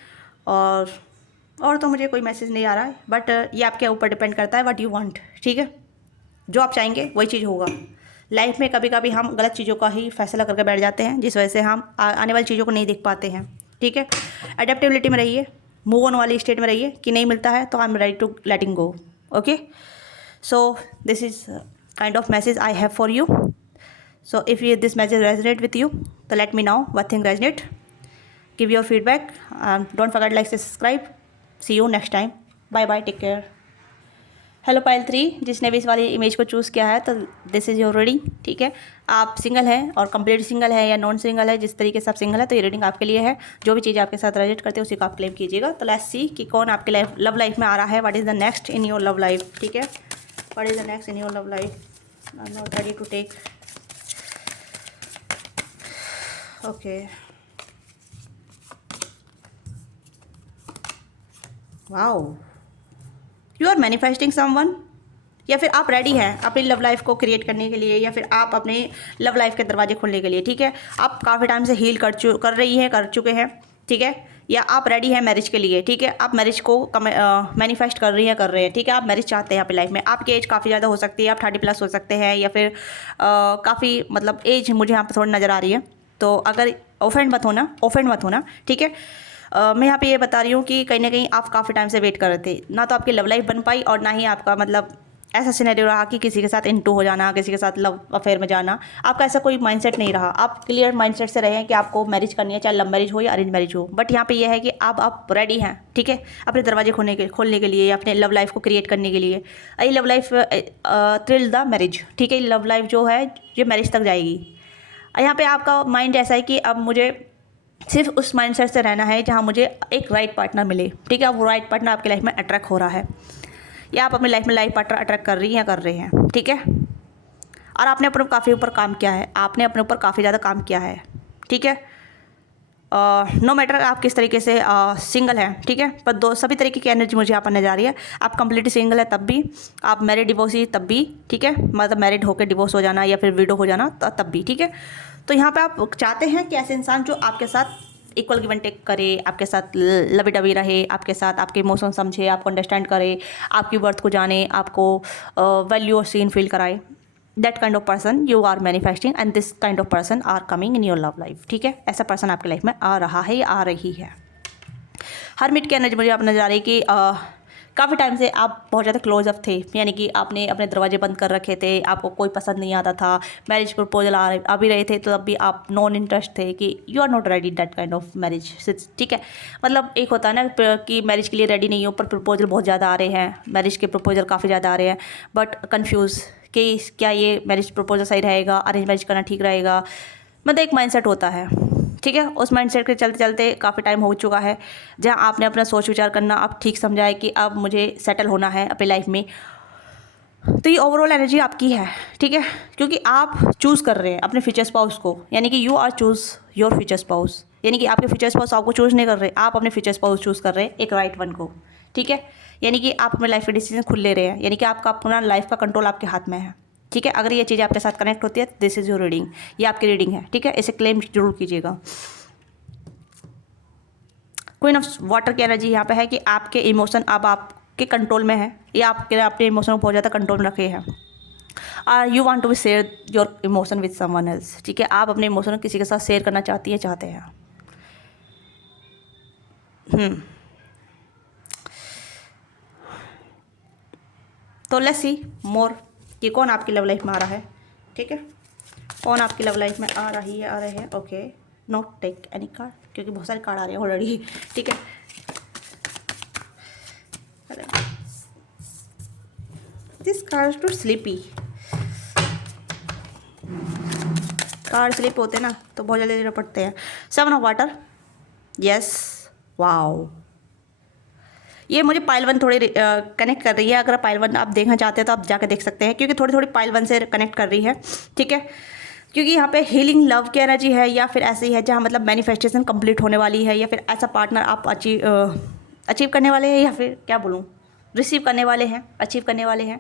और तो मुझे कोई मैसेज नहीं आ रहा है, बट ये आपके ऊपर डिपेंड करता है व्हाट यू वांट, ठीक है। जो आप चाहेंगे वही चीज़ होगा। लाइफ में कभी कभी हम गलत चीज़ों का ही फैसला करके बैठ जाते हैं, जिस वजह से हम आने वाली चीज़ों को नहीं देख पाते हैं, ठीक है। अडेप्टेबिलिटी में रहिए, मूव ऑन वाली स्टेट में रहिए कि नहीं मिलता है तो I am ready to letting go, okay. So this is kind of message I have for you. So if this message resonate with you तो let me know what thing resonate, give your feedback, don't forget like subscribe, see you next time, bye bye, take care। Hello pile 3, जिसने भी इस वाली image को choose किया है तो this is your reading, ठीक है। आप सिंगल हैं और कंप्लीट सिंगल है या नॉन सिंगल है, जिस तरीके से आप सिंगल है तो ये रीडिंग आपके लिए है। जो भी चीज़ आपके साथ रिलेट करते हैं उसी को आप क्लेम कीजिएगा। तो लेट्स सी कि कौन आपके लव लाइफ में आ रहा है, what is the next in your love life, ठीक है, what is the next in your love life, I am not ready to take, okay. Wow, you are manifesting someone, या फिर आप रेडी हैं अपनी लव लाइफ को create करने के लिए, या फिर आप अपने लव लाइफ के दरवाजे खोलने के लिए, ठीक है। आप काफ़ी टाइम से हील कर रही हैं, कर चुके हैं, ठीक है, या आप रेडी हैं मैरिज के लिए, ठीक है, आप मैरिज को मैनिफेस्ट कर रही हैं, कर रहे हैं, ठीक है, आप मैरिज चाहते हैं अपनी लाइफ में। आपकी एज काफ़ी ज़्यादा हो सकती है, आप 30+ हो सकते हैं, या फिर काफ़ी मतलब एज मुझे यहाँ पर थोड़ी नज़र आ रही है। तो अगर ऑफेंड मत होना, ठीक है। मैं यहाँ पे ये बता रही हूँ कि कहीं ना कहीं आप काफ़ी टाइम से वेट कर रहे थे, ना तो आपकी लव लाइफ बन पाई और ना ही आपका मतलब ऐसा सिनेरियो रहा कि किसी के साथ इनटू हो जाना, किसी के साथ लव अफेयर में जाना। आपका ऐसा कोई माइंडसेट नहीं रहा, आप क्लियर माइंडसेट से रहे हैं कि आपको मैरिज करनी है, चाहे लव मैरिज हो या अरेंज मैरिज हो। बट यहाँ पे ये है कि अब आप रेडी हैं, ठीक है, अपने दरवाजे खोलने के लिए, अपने लव लाइफ को क्रिएट करने के लिए। ये love life till the marriage, ठीक है, लव लाइफ जो है ये मैरिज तक जाएगी। यहाँ पे आपका माइंड ऐसा है कि अब मुझे सिर्फ उस माइंडसेट से रहना है जहाँ मुझे एक राइट पार्टनर मिले, ठीक है। वो राइट पार्टनर आपकी लाइफ में अट्रैक्ट हो रहा है, या आप अपनी लाइफ में लाइफ पार्टनर अट्रैक्ट कर रही हैं, कर रहे हैं, ठीक है। और आपने अपने काफ़ी ऊपर काम किया है, आपने अपने ऊपर काफ़ी ज़्यादा काम किया है, ठीक है। नो मैटर आप किस तरीके से सिंगल हैं, ठीक है, पर दो सभी तरीके की एनर्जी मुझे यहाँ पर नजर आ रही है। आप कंप्लीटली सिंगल है तब भी, आप मैरिड डिवोर्सी तब भी, ठीक है, मतलब मैरिड होकर डिवोर्स हो जाना या फिर विडो हो जाना तब भी, ठीक है। तो यहाँ पे आप चाहते हैं कि ऐसे इंसान जो आपके साथ इक्वल गिव एंड टेक करे, आपके साथ लवी डवी रहे, आपके साथ आपके इमोशन समझे, आपको अंडरस्टैंड करे, आपकी वर्थ को जाने, आपको वैल्यू और सीन फील कराए। That kind of person you are manifesting and this kind of person are coming in your love life, ठीक है। ऐसा पर्सन आपकी लाइफ में आ रहा है या आ रही है। हरमिट की एनर्जी मुझे आप नजर आ रही कि काफ़ी टाइम से आप बहुत ज़्यादा क्लोज अप थे, यानी कि आपने अपने दरवाजे बंद कर रखे थे, आपको कोई पसंद नहीं आता था, मैरिज प्रपोजल आ भी रहे थे तो तब भी आप नॉन इंटरेस्ट थे कि you are not ready that kind of marriage, ठीक है। मतलब एक होता है ना कि मैरिज के लिए रेडी नहीं हो पर प्रपोजल बहुत ज़्यादा आ रहे हैं, मैरिज के प्रपोजल काफ़ी ज़्यादा आ रहे हैं, बट कन्फ्यूज़ कि क्या ये मैरिज प्रपोजल सही रहेगा, अरेंज मैरिज करना ठीक रहेगा। मतलब एक माइंडसेट होता है, ठीक है। उस माइंडसेट के चलते चलते काफ़ी टाइम हो चुका है जहां आपने अपना सोच विचार करना अब ठीक समझा है कि अब मुझे सेटल होना है अपनी लाइफ में। तो ये ओवरऑल एनर्जी आपकी है, ठीक है, क्योंकि आप चूज़ कर रहे हैं अपने फ्यूचर स्पाउस को, यानी कि you are choose your future spouse, यानी कि आपके फ्यूचर स्पाउस आपको चूज़ नहीं कर रहे, आप अपने फ्यूचर स्पाउस चूज़ कर रहे हैं, एक राइट वन को, ठीक है। यानी कि आप अपने लाइफ के डिसीजन खुद ले रहे हैं, यानी कि आपका अपना लाइफ का कंट्रोल आपके हाथ में है, ठीक है। अगर ये चीज़ आपके साथ कनेक्ट होती है, दिस इज़ योर रीडिंग, ये आपकी रीडिंग है, ठीक है, इसे क्लेम जरूर कीजिएगा। क्वीन ऑफ वाटर की एनर्जी यहाँ पे है कि आपके इमोशन अब आपके कंट्रोल में है, या आपके अपने इमोशन को बहुत ज़्यादा कंट्रोल में रखे हैं। You want to be share your emotion with someone else, ठीक है, आप अपने इमोशन किसी के साथ शेयर करना चाहते हैं। तो लेट्स सी मोर कि कौन आपकी लव लाइफ में आ रहा है, ठीक है, कौन आपकी लव लाइफ में आ रही है, आ रहे हैं। Okay, not take any card क्योंकि बहुत सारे कार्ड आ रहे हैं ऑलरेडी, ठीक है। This card too sleepy, card slip होते हैं ना तो बहुत जल्दी रपटते हैं। 7 ऑफ वाटर, यस, वाओ, ये मुझे पाइल 1 थोड़ी कनेक्ट कर रही है। अगर पाइल 1 आप देखना चाहते हैं तो आप जाके देख सकते हैं, क्योंकि थोड़ी थोड़ी पाइल 1 से कनेक्ट कर रही है, ठीक है, क्योंकि यहाँ पे हीलिंग लव की एनर्जी है, या फिर ऐसी है जहाँ मतलब मैनिफेस्टेशन कंप्लीट होने वाली है, या फिर ऐसा पार्टनर आप अचीव करने वाले हैं, या फिर क्या बोलूँ, रिसीव करने वाले हैं, अचीव करने वाले हैं,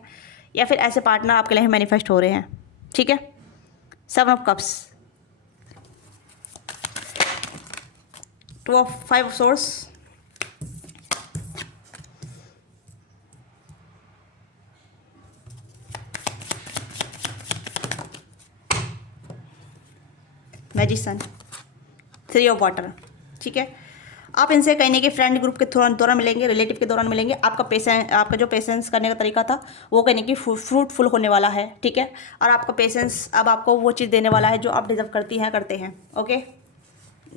या फिर ऐसे पार्टनर आपके लिए मैनिफेस्ट हो रहे हैं, ठीक है। 7 of cups, 5 of source, magician, 3 of water, ठीक है। आप इनसे कहीं ना कहीं फ्रेंड ग्रुप के दौरान मिलेंगे, रिलेटिव के दौरान मिलेंगे। आपका जो पेशेंस करने का तरीका था वो कहीं ना कहीं फ्रूटफुल होने वाला है, ठीक है। और आपका पेशेंस अब आपको वो चीज़ देने वाला है जो आप डिजर्व करती हैं, करते हैं, ओके,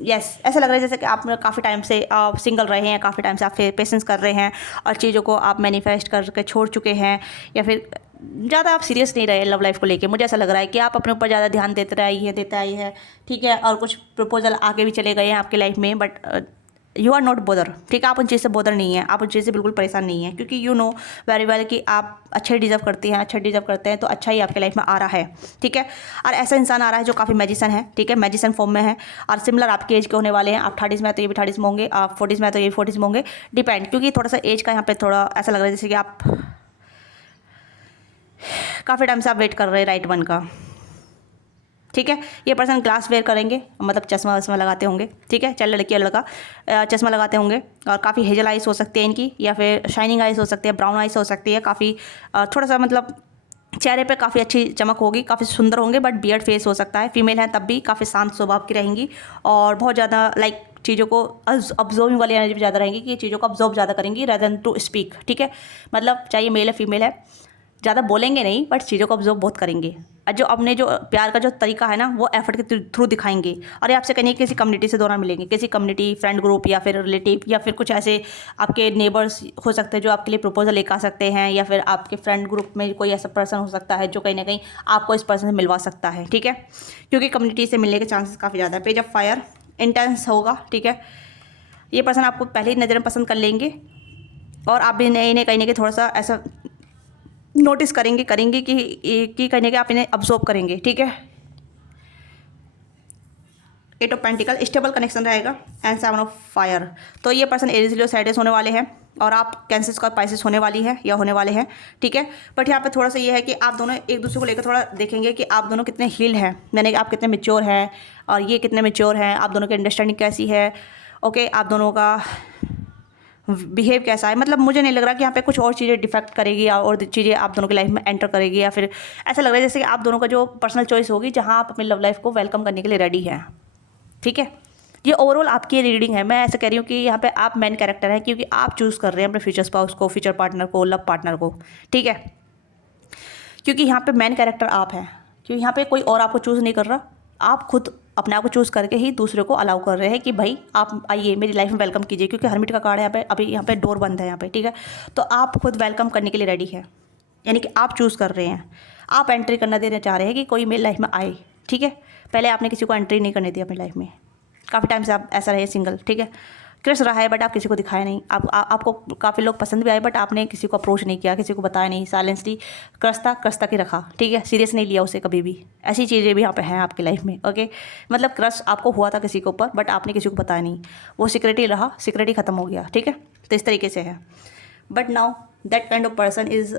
यस। ऐसा लग रहा है जैसे कि आप काफ़ी टाइम से आप सिंगल रहे हैं, काफ़ी टाइम से आप पेशेंस कर रहे हैं और चीज़ों को आप मैनिफेस्ट करके छोड़ चुके हैं, या फिर ज़्यादा आप सीरियस नहीं रहे लव लाइफ को लेके। मुझे ऐसा लग रहा है कि आप अपने ऊपर ज़्यादा ध्यान देते आई है, ठीक है। और कुछ प्रपोजल आगे भी चले गए हैं आपकी लाइफ में, but you are not bother, ठीक है, आप उन चीज़ से बोदर नहीं है, आप उन चीज़ से बिल्कुल परेशान नहीं है, क्योंकि यू नो वेरी वेल कि आप अच्छे डिजर्व करती हैं, अच्छा डिजर्व करते हैं, तो अच्छा ही आपके लाइफ में आ रहा है, ठीक है। और ऐसा इंसान आ रहा है जो काफ़ी मैजिशियन है, ठीक है, मैजिशियन फॉर्म में है, और सिमिलर आपके एज के होने वाले हैं। आप 30s में तो ये भी 30s में होंगे, आप 40s में तो ये भी 40s में होंगे, डिपेंड, क्योंकि थोड़ा सा एज का यहाँ पे थोड़ा ऐसा लग रहा है जैसे कि आप काफ़ी टाइम से आप वेट कर रहे हैं राइट वन का, ठीक है। ये पर्सन ग्लास वेयर करेंगे, मतलब चश्मा वश्मा लगाते होंगे, ठीक है, चाहे लड़की या लड़का चश्मा लगाते होंगे, और काफ़ी हेजल आइस हो सकती है इनकी, या फिर शाइनिंग आइस हो सकती है, ब्राउन आइस हो सकती है, काफ़ी थोड़ा सा मतलब चेहरे पे काफ़ी अच्छी चमक होगी, काफ़ी सुंदर होंगे, बट बियर्ड फेस हो सकता है। फीमेल है तब भी काफ़ी शांत स्वभाव की रहेंगी, और बहुत ज़्यादा लाइक चीज़ों को ऑब्जर्विंग वाली एनर्जी ज़्यादा रहेंगी, कि चीज़ों को ऑब्जर्व ज़्यादा करेंगी रेदर देन टू स्पीक, ठीक है। मतलब चाहे मेल है फीमेल है, ज़्यादा बोलेंगे नहीं, बट चीज़ों को ऑब्जर्व बहुत करेंगे, और जो अपने जो प्यार का जो तरीका है ना, वो एफर्ट के थ्रू दिखाएंगे। और ये आपसे कहीं किसी कम्युनिटी से दौरान मिलेंगे, किसी कम्युनिटी, फ्रेंड ग्रुप, या फिर रिलेटिव, या फिर कुछ ऐसे आपके नेबर्स हो सकते हैं जो आपके लिए प्रपोजल लेकर आ सकते हैं, या फिर आपके फ्रेंड ग्रुप में कोई ऐसा पर्सन हो सकता है जो कहीं ना कहीं आपको इस पर्सन से मिलवा सकता है, ठीक है, क्योंकि कम्युनिटी से मिलने के चांसेस काफ़ी ज़्यादा है। पेज ऑफ फायर इंटेंस होगा, ठीक है। ये पर्सन आपको पहली नज़र में पसंद कर लेंगे, और आप भी इन्हें कहीं ना कहीं थोड़ा सा ऐसा नोटिस करेंगे कि कहीं ना कहीं आप इन्हें ऑब्जर्व करेंगे, ठीक है। 8 ऑफ पेंटिकल स्टेबल कनेक्शन रहेगा, एंड 7 ऑफ फायर। तो ये पर्सन एरीज लियो साइडस होने वाले हैं, और आप कैंसर का पाइसेस होने वाली है या होने वाले हैं, ठीक है। बट यहाँ पे थोड़ा सा ये है कि आप दोनों एक दूसरे को लेकर थोड़ा देखेंगे कि आप दोनों कितने हील्ड हैं, यानी कि आप कितने मेच्योर हैं और ये कितने मेच्योर हैं, आप दोनों की अंडरस्टैंडिंग कैसी है, ओके, आप दोनों का बिहेव कैसा है। मतलब मुझे नहीं लग रहा कि यहाँ पे कुछ और चीज़ें डिफेक्ट करेगी या और चीज़ें आप दोनों की लाइफ में एंटर करेगी, या फिर ऐसा लग रहा है जैसे कि आप दोनों का जो पर्सनल चॉइस होगी जहाँ आप अपनी लव लाइफ को वेलकम करने के लिए रेडी हैं, ठीक है। ये ओवरऑल आपकी रीडिंग है। मैं ऐसा कह रही हूँ कि यहाँ पे आप मेन कैरेक्टर हैं, क्योंकि आप चूज़ कर रहे हैं अपने फ्यूचर स्पाउस को, फ्यूचर पार्टनर को, लव पार्टनर को, ठीक है, क्योंकि यहाँ पे मेन कैरेक्टर आप हैं, क्योंकि यहाँ पे कोई और आपको चूज़ नहीं कर रहा, आप खुद अपने आप को चूज़ करके ही दूसरे को अलाउ कर रहे हैं कि भाई आप आइए मेरी लाइफ में वेलकम कीजिए, क्योंकि हर्मिट का कार्ड है यहाँ पे, अभी यहाँ पे डोर बंद है यहाँ पे, ठीक है। तो आप खुद वेलकम करने के लिए रेडी है, यानी कि आप चूज़ कर रहे हैं, आप एंट्री करना देना चाह रहे हैं कि कोई मेरी लाइफ में आए, ठीक है। पहले आपने किसी को एंट्री नहीं करने दी अपनी लाइफ में, काफ़ी टाइम से आप ऐसा रहे सिंगल, ठीक है, क्रश रहा है, बट आप किसी को दिखाया नहीं। आपको काफ़ी लोग पसंद भी आए, बट आपने किसी को अप्रोच नहीं किया, किसी को बताया नहीं, साइलेंसली क्रश तक ही रखा, ठीक है, सीरियस नहीं लिया उसे कभी भी। ऐसी चीज़ें भी यहाँ पे हैं आपकी लाइफ में, ओके। मतलब क्रश आपको हुआ था किसी के ऊपर, बट आपने किसी को बताया नहीं, वो सिक्योरिटी रहा, सिक्योरिटी ख़त्म हो गया, ठीक है। तो इस तरीके से है, but now that kind of person is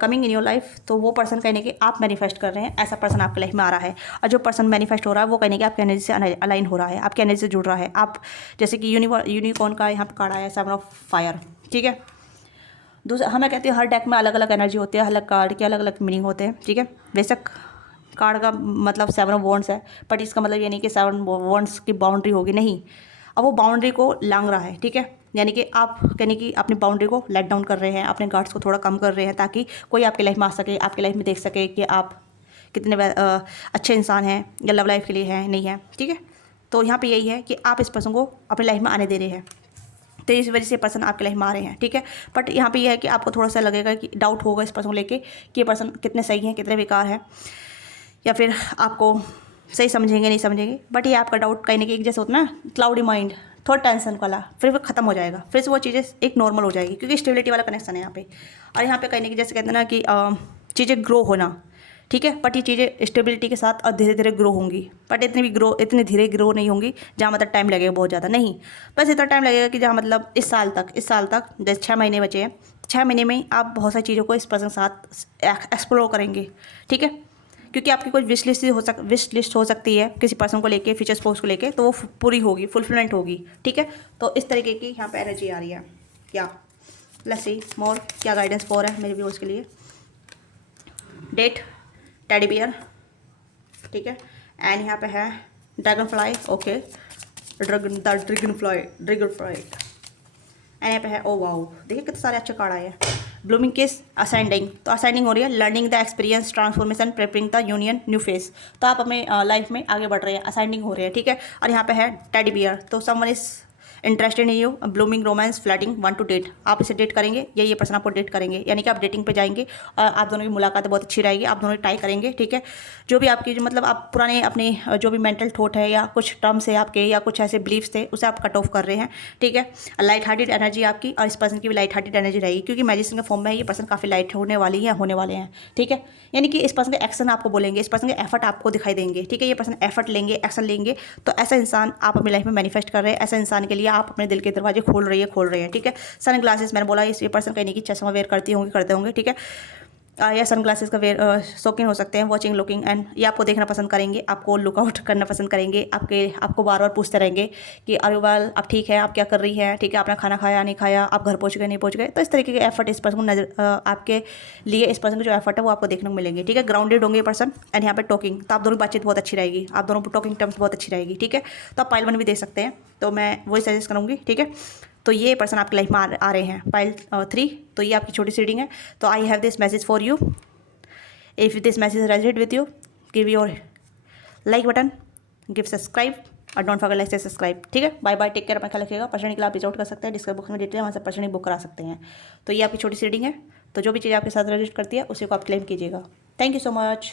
coming in your life. तो वो पर्सन कहने कि आप मैनिफेस्ट कर रहे हैं, ऐसा पर्सन आपकी लाइफ में आ रहा है, और जो पर्सन मैनिफेस्ट हो रहा है वो कहने कि आपकी एनर्जी से अलाइन हो रहा है, आपकी एनर्जी से जुड़ रहा है। आप जैसे कि यूनिकॉर्न का यहाँ पर कार्ड आया है 7 ऑफ फायर, ठीक है। दूसरा हमें कहते हैं हर डेक में अलग अलग एनर्जी होती है, अलग कार्ड के अलग अलग मीनिंग होते हैं, ठीक है। बेशक कार्ड का मतलब 7 ऑफ वॉन्ड्स है, बट इसका मतलब ये नहीं कि 7 वॉन्ड्स की बाउंड्री होगी, नहीं, अब वो बाउंड्री को लांग रहा है, ठीक है। यानी कि आप कहने की अपनी बाउंड्री को लेट डाउन कर रहे हैं, अपने गार्ड्स को थोड़ा कम कर रहे हैं, ताकि कोई आपकी लाइफ में आ सके, आपकी लाइफ में देख सके कि आप कितने अच्छे इंसान हैं, या लव लाइफ के लिए हैं नहीं है, ठीक है। तो यहाँ पे यही है कि आप इस पर्सन को अपनी लाइफ में आने दे रहे हैं, तो इस वजह से पर्सन आपकी लाइफ में आ रहे हैं, ठीक है। बट यहाँ पे यह है कि आपको थोड़ा सा लगेगा कि डाउट होगा इस पर्सन को लेके कि ये पर्सन कितने सही हैं, कितने बेकार हैं, या फिर आपको सही समझेंगे नहीं समझेंगे। बट ये आपका डाउट कहीं ना कहीं जैसे होता है ना, क्लाउडी माइंड, थोड़ा टेंशन वाला, फिर वो खत्म हो जाएगा, फिर से वो चीज़ें एक नॉर्मल हो जाएगी, क्योंकि स्टेबिलिटी वाला कनेक्शन है यहाँ पे। और यहाँ पे कहीं ना कहीं जैसे कहते हैं ना कि चीज़ें ग्रो होना, ठीक है, बट ये चीज़ें स्टेबिलिटी के साथ और धीरे धीरे ग्रो होंगी, बट इतनी धीरे ग्रो नहीं होंगी जहाँ मतलब टाइम लगेगा बहुत ज़्यादा, नहीं, बस इतना टाइम लगेगा कि जहाँ मतलब इस साल तक जैसे 6 महीने बचे हैं, 6 महीने में ही आप बहुत सारी चीज़ों को इस पर्सन के साथ एक्सप्लोर करेंगे, ठीक है। क्योंकि आपकी कोई विश लिस्ट हो सकती है किसी पर्सन को लेके, फ्यूचर स्पोर्ट्स को लेके, तो वो पूरी होगी, फुलफिलमेंट होगी, ठीक है। तो इस तरीके की यहाँ पे एनर्जी आ रही है। क्या लेट्स सी मोर, क्या गाइडेंस फॉर है मेरे व्यूअर्स के लिए। डेट, टेडी बियर, ठीक है, एंड यहाँ पे है dragon fly, okay, dragon fly, and यहाँ पे है, ओ वाओ, देखिए कितने सारे अच्छे कार्ड आए हैं। ब्लूमिंग किस, असेंडिंग, तो असेंडिंग हो रही है, learning the experience, transformation, preparing the union, new face. तो आप अपने लाइफ में आगे बढ़ रहे हैं, असेंडिंग हो रहे हैं, ठीक है। और यहाँ पे है टेडी बियर, तो someone is interested in you, blooming, romance, flirting, want to date, आप इसे डेट करेंगे या ये पर्सन आपको डेट करेंगे, यानी कि आप डेटिंग पे जाएंगे और आप दोनों की मुलाकात बहुत अच्छी रहेगी, आप दोनों ट्राई करेंगे, ठीक है। जो भी आपकी मतलब आप पुराने अपने जो भी मेंटल थॉट है या कुछ टर्म्स है आपके या कुछ ऐसे बिलीफ्स थे उसे आप कट ऑफ कर रहे हैं, ठीक है। लाइट हार्टेड एनर्जी आपकी, और इस पर्सन की भी लाइट हार्टेड एनर्जी रहेगी, क्योंकि मैजिशियन के फॉर्म में ये पर्सन काफ़ी लाइट होने वाली है, होने वाले हैं, ठीक है। यानी कि इस पर्सन के एक्शन आपको बोलेंगे, इस पर्सन के एफर्ट आपको दिखाई देंगे, ठीक है। ये पर्सन एफर्ट लेंगे, एक्शन लेंगे, तो ऐसा इंसान आप अपनी लाइफ में मैनिफेस्ट कर रहे हैं, ऐसा इंसान के लिए आप अपने दिल के दरवाजे खोल रहे हैं, ठीक है। सन ग्लासेस मैंने बोला, इस ये पर्सन कहीं नहीं कि चश्मा वेयर करते होंगे, ठीक है। या सन ग्लासेस का शौकीन हो सकते हैं, वॉचिंग लुकिंग, एंड ये आपको देखना पसंद करेंगे, आपको लुकआउट करना पसंद करेंगे, आपको बार बार पूछते रहेंगे कि अरे वाल आप ठीक है, आप क्या कर रही हैं, ठीक है, आपने खाना खाया नहीं खाया, आप घर पहुँच गए नहीं पहुँच गए। तो इस तरीके के एफर्ट इस पर्सन को आपके लिए इस पर्सन के जो एफर्ट है वो आपको देखने को मिलेंगे, ठीक है। ग्राउंडेड होंगे ये पर्सन। एंड यहाँ पे टॉकिंग, तो आप दोनों की बातचीत बहुत अच्छी रहेगी, आप दोनों की टॉकिंग टर्म्स बहुत अच्छी रहेगी, ठीक है। तो आप पाइल 1 भी दे सकते हैं, तो मैं वही सजेस्ट करूँगी, ठीक है। तो ये पर्सन आपकी लाइफ में आ रहे हैं पाइल 3। तो ये आपकी छोटी सी रीडिंग है। तो I have this message for you. If this message resonate with you, give your like button, give subscribe, और डोंट फॉरगेट लाइक से सब्सक्राइब, ठीक है। बाय बाय, टेक केयर, अपना ख्याल रखिएगा। पर्सनली के लिए आप रीच आउट कर सकते हैं, डिस्क्रिप्शन बॉक्स में डिटेल, वहाँ से पर्सनली बुक करा सकते हैं। तो ये आपकी छोटी सी रीडिंग है। तो जो भी चीज़ आपके साथ रेजोनेट करती है उसी को आप क्लेम कीजिएगा। Thank you so much.